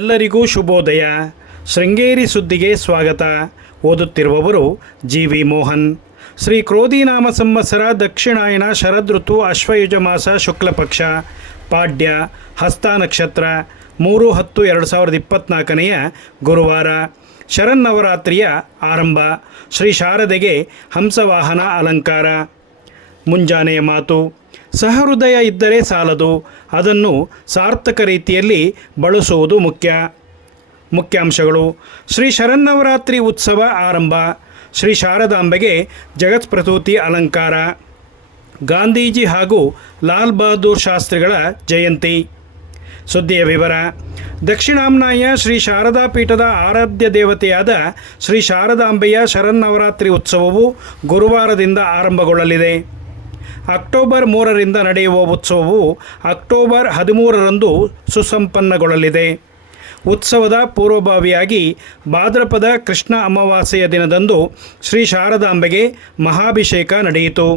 ಎಲ್ಲರಿಗೂ ಶುಭೋದಯ. ಶೃಂಗೇರಿ ಸುದ್ದಿಗೆ ಸ್ವಾಗತ. ಓದುತ್ತಿರುವವರು ಜಿ.ವಿ. ಮೋಹನ್. ಶ್ರೀ ಕ್ರೋಧಿನಾಮ ಸಂವತ್ಸರ ದಕ್ಷಿಣಾಯನ ಶರದೃತು ಅಶ್ವಯುಜ ಮಾಸ ಶುಕ್ಲಪಕ್ಷ ಪಾಡ್ಯ ಹಸ್ತ ನಕ್ಷತ್ರ 3/10/2024 ಗುರುವಾರ. ಶರನ್ನವರಾತ್ರಿಯ ಆರಂಭ. ಶ್ರೀ ಶಾರದೆಗೆ ಹಂಸವಾಹನ ಅಲಂಕಾರ. ಮುಂಜಾನೆಯ ಮಾತು. ಸಹೃದಯ ಇದ್ದರೆ ಸಾಲದು, ಅದನ್ನು ಸಾರ್ಥಕ ರೀತಿಯಲ್ಲಿ ಬಳಸುವುದು ಮುಖ್ಯ. ಮುಖ್ಯಾಂಶಗಳು. ಶ್ರೀ ಶರನ್ನವರಾತ್ರಿ ಉತ್ಸವ ಆರಂಭ. ಶ್ರೀ ಶಾರದಾಂಬೆಗೆ ಜಗತ್ಪ್ರಸೂತಿ ಅಲಂಕಾರ. ಗಾಂಧೀಜಿ ಹಾಗೂ ಲಾಲ್ ಬಹದ್ದೂರ್ ಶಾಸ್ತ್ರಿಗಳ ಜಯಂತಿ. ಸುದ್ದಿಯ ವಿವರ. ದಕ್ಷಿಣಾಮ್ನಾಯ ಶ್ರೀ ಶಾರದಾ ಪೀಠದ ಆರಾಧ್ಯ ದೇವತೆಯಾದ ಶ್ರೀ ಶಾರದಾಂಬೆಯ ಶರನ್ನವರಾತ್ರಿ ಉತ್ಸವವು ಗುರುವಾರದಿಂದ ಆರಂಭಗೊಳ್ಳಲಿದೆ. ಅಕ್ಟೋಬರ್ 3ರಿಂದ ನಡೆಯುವ ಉತ್ಸವವು ಅಕ್ಟೋಬರ್ 13ರಂದು ಸುಸಂಪನ್ನಗೊಳ್ಳಲಿದೆ. ಉತ್ಸವದ ಪೂರ್ವಭಾವಿಯಾಗಿ ಭಾದ್ರಪದ ಕೃಷ್ಣ ಅಮಾವಾಸ್ಯೆಯ ದಿನದಂದು ಶ್ರೀ ಶಾರದಾಂಬೆಗೆ ಮಹಾಭಿಷೇಕ ನಡೆಯಿತು.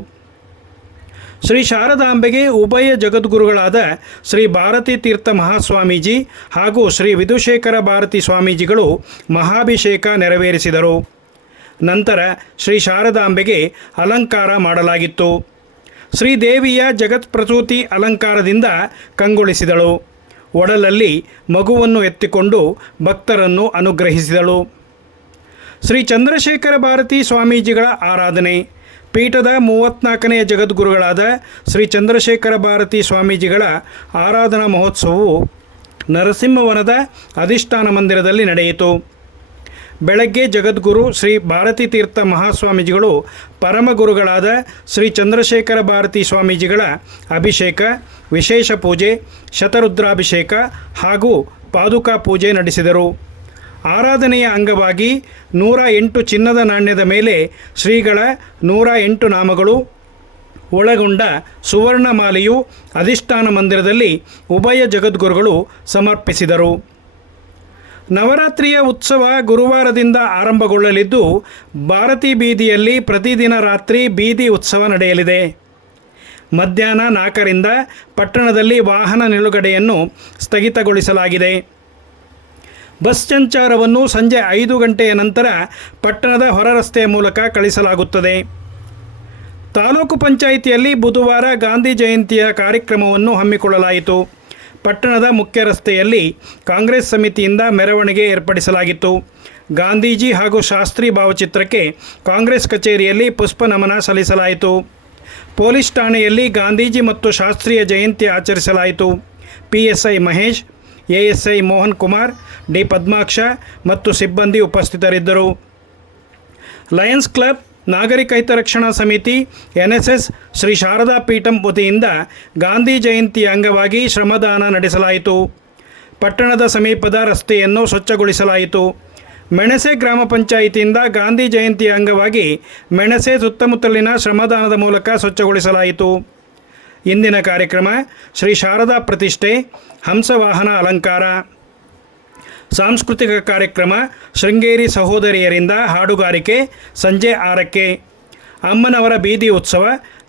ಶ್ರೀ ಶಾರದಾಂಬೆಗೆ ಉಭಯ ಜಗದ್ಗುರುಗಳಾದ ಶ್ರೀ ಭಾರತೀ ತೀರ್ಥ ಮಹಾಸ್ವಾಮೀಜಿ ಹಾಗೂ ಶ್ರೀ ವಿಧುಶೇಖರ ಭಾರತಿ ಸ್ವಾಮೀಜಿಗಳು ಮಹಾಭಿಷೇಕ ನೆರವೇರಿಸಿದರು. ನಂತರ ಶ್ರೀ ಶಾರದಾಂಬೆಗೆ ಅಲಂಕಾರ ಮಾಡಲಾಗಿತ್ತು. ಶ್ರೀದೇವಿಯ ಜಗತ್ಪ್ರಸೂತಿ ಅಲಂಕಾರದಿಂದ ಕಂಗೊಳಿಸಿದಳು. ಒಡಲಲ್ಲಿ ಮಗುವನ್ನು ಎತ್ತಿಕೊಂಡು ಭಕ್ತರನ್ನು ಅನುಗ್ರಹಿಸಿದಳು. ಶ್ರೀ ಚಂದ್ರಶೇಖರ ಭಾರತಿ ಸ್ವಾಮೀಜಿಗಳ ಆರಾಧನೆ. ಪೀಠದ 34ನೇ ಜಗದ್ಗುರುಗಳಾದ ಶ್ರೀ ಚಂದ್ರಶೇಖರ ಭಾರತಿ ಸ್ವಾಮೀಜಿಗಳ ಆರಾಧನಾ ಮಹೋತ್ಸವವು ನರಸಿಂಹವನದ ಅಧಿಷ್ಠಾನ ಮಂದಿರದಲ್ಲಿ ನಡೆಯಿತು. ಬೆಳಗ್ಗೆ ಜಗದ್ಗುರು ಶ್ರೀ ಭಾರತೀ ತೀರ್ಥ ಮಹಾಸ್ವಾಮೀಜಿಗಳು ಪರಮಗುರುಗಳಾದ ಶ್ರೀ ಚಂದ್ರಶೇಖರ ಭಾರತಿ ಸ್ವಾಮೀಜಿಗಳ ಅಭಿಷೇಕ, ವಿಶೇಷ ಪೂಜೆ, ಶತರುದ್ರಾಭಿಷೇಕ ಹಾಗೂ ಪಾದುಕಾ ಪೂಜೆ ನಡೆಸಿದರು. ಆರಾಧನೆಯ ಅಂಗವಾಗಿ 108 ಚಿನ್ನದ ನಾಣ್ಯದ ಮೇಲೆ ಶ್ರೀಗಳ 108 ನಾಮಗಳು ಒಳಗೊಂಡ ಸುವರ್ಣಮಾಲೆಯು ಅಧಿಷ್ಠಾನ ಮಂದಿರದಲ್ಲಿ ಉಭಯ ಜಗದ್ಗುರುಗಳು ಸಮರ್ಪಿಸಿದರು. ನವರಾತ್ರಿಯ ಉತ್ಸವ ಗುರುವಾರದಿಂದ ಆರಂಭಗೊಳ್ಳಲಿದ್ದು, ಭಾರತೀ ಬೀದಿಯಲ್ಲಿ ಪ್ರತಿದಿನ ರಾತ್ರಿ ಬೀದಿ ಉತ್ಸವ ನಡೆಯಲಿದೆ. ಮಧ್ಯಾಹ್ನ 4ರಿಂದ ಪಟ್ಟಣದಲ್ಲಿ ವಾಹನ ನಿಲುಗಡೆಯನ್ನು ಸ್ಥಗಿತಗೊಳಿಸಲಾಗಿದೆ. ಬಸ್ ಸಂಚಾರವನ್ನು ಸಂಜೆ 5 ಗಂಟೆಯ ನಂತರ ಪಟ್ಟಣದ ಹೊರ ರಸ್ತೆಯ ಮೂಲಕ ಕಳಿಸಲಾಗುತ್ತದೆ. ತಾಲೂಕು ಪಂಚಾಯಿತಿಯಲ್ಲಿ ಬುಧವಾರ ಗಾಂಧಿ ಜಯಂತಿಯ ಕಾರ್ಯಕ್ರಮವನ್ನು ಹಮ್ಮಿಕೊಳ್ಳಲಾಯಿತು. ಪಟ್ಟಣದ ಮುಖ್ಯ ರಸ್ತೆಯಲ್ಲಿ ಕಾಂಗ್ರೆಸ್ ಸಮಿತಿಯಿಂದ ಮೆರವಣಿಗೆ ಏರ್ಪಡಿಸಲಾಗಿತ್ತು. ಗಾಂಧೀಜಿ ಹಾಗೂ ಶಾಸ್ತ್ರಿ ಭಾವಚಿತ್ರಕ್ಕೆ ಕಾಂಗ್ರೆಸ್ ಕಚೇರಿಯಲ್ಲಿ ಪುಷ್ಪ ನಮನ ಸಲ್ಲಿಸಲಾಯಿತು. ಪೊಲೀಸ್ ಠಾಣೆಯಲ್ಲಿ ಗಾಂಧೀಜಿ ಮತ್ತು ಶಾಸ್ತ್ರಿಯ ಜಯಂತಿ ಆಚರಿಸಲಾಯಿತು. PSI Mahesh, ASI Mohan Kumar, D Padmaksha ಮತ್ತು ಸಿಬ್ಬಂದಿ ಉಪಸ್ಥಿತರಿದ್ದರು. ಲಯನ್ಸ್ ಕ್ಲಬ್, ನಾಗರಿಕ ಹಿತರಕ್ಷಣಾ ಸಮಿತಿ, NSS, ಶ್ರೀ ಶಾರದಾ ಪೀಠಂ ವತಿಯಿಂದ ಗಾಂಧಿ ಜಯಂತಿಯ ಅಂಗವಾಗಿ ಶ್ರಮದಾನ ನಡೆಸಲಾಯಿತು. ಪಟ್ಟಣದ ಸಮೀಪದ ರಸ್ತೆಯನ್ನು ಸ್ವಚ್ಛಗೊಳಿಸಲಾಯಿತು. ಮೆಣಸೆ ಗ್ರಾಮ ಪಂಚಾಯಿತಿಯಿಂದ ಗಾಂಧಿ ಜಯಂತಿಯ ಅಂಗವಾಗಿ ಮೆಣಸೆ ಸುತ್ತಮುತ್ತಲಿನ ಶ್ರಮದಾನದ ಮೂಲಕ ಸ್ವಚ್ಛಗೊಳಿಸಲಾಯಿತು. ಇಂದಿನ ಕಾರ್ಯಕ್ರಮ. ಶ್ರೀ ಶಾರದಾ ಪ್ರತಿಷ್ಠೆ, ಹಂಸವಾಹನ ಅಲಂಕಾರ. ಸಾಂಸ್ಕೃತಿಕ ಕಾರ್ಯಕ್ರಮ. ಶೃಂಗೇರಿ ಸಹೋದರಿಯರಿಂದ ಹಾಡುಗಾರಿಕೆ ಸಂಜೆ 6ಕ್ಕೆ. ಅಮ್ಮನವರ ಬೀದಿ ಉತ್ಸವ.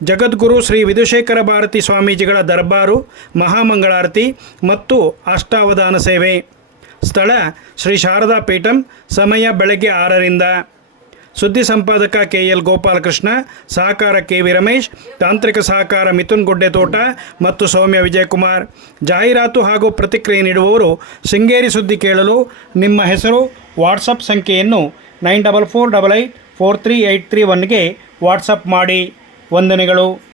ಜಗದ್ಗುರು ಶ್ರೀ ವಿಧುಶೇಖರ ಭಾರತಿ ಸ್ವಾಮೀಜಿಗಳ ದರ್ಬಾರು, ಮಹಾಮಂಗಳಾರತಿ ಮತ್ತು ಅಷ್ಟಾವಧಾನ ಸೇವೆ. ಸ್ಥಳ ಶ್ರೀ ಶಾರದಾ ಪೀಠಂ. ಸಮಯ ಬೆಳಗ್ಗೆ 6ರಿಂದ. ಸುದ್ದಿ ಸಂಪಾದಕ KL ಗೋಪಾಲಕೃಷ್ಣ, ಸಹಕಾರ KV ರಮೇಶ್, ತಾಂತ್ರಿಕ ಸಹಕಾರ ಮಿಥುನ್ ಗುಡ್ಡೆತೋಟ ಮತ್ತು ಸೌಮ್ಯ ವಿಜಯಕುಮಾರ್. ಜಾಹೀರಾತು ಹಾಗೂ ಪ್ರತಿಕ್ರಿಯೆ ನೀಡುವವರು ಶೃಂಗೇರಿ ಸುದ್ದಿ ಕೇಳಲು ನಿಮ್ಮ ಹೆಸರು, ವಾಟ್ಸಪ್ ಸಂಖ್ಯೆಯನ್ನು 9448843831ಗೆ ವಾಟ್ಸಪ್ ಮಾಡಿ. ವಂದನೆಗಳು.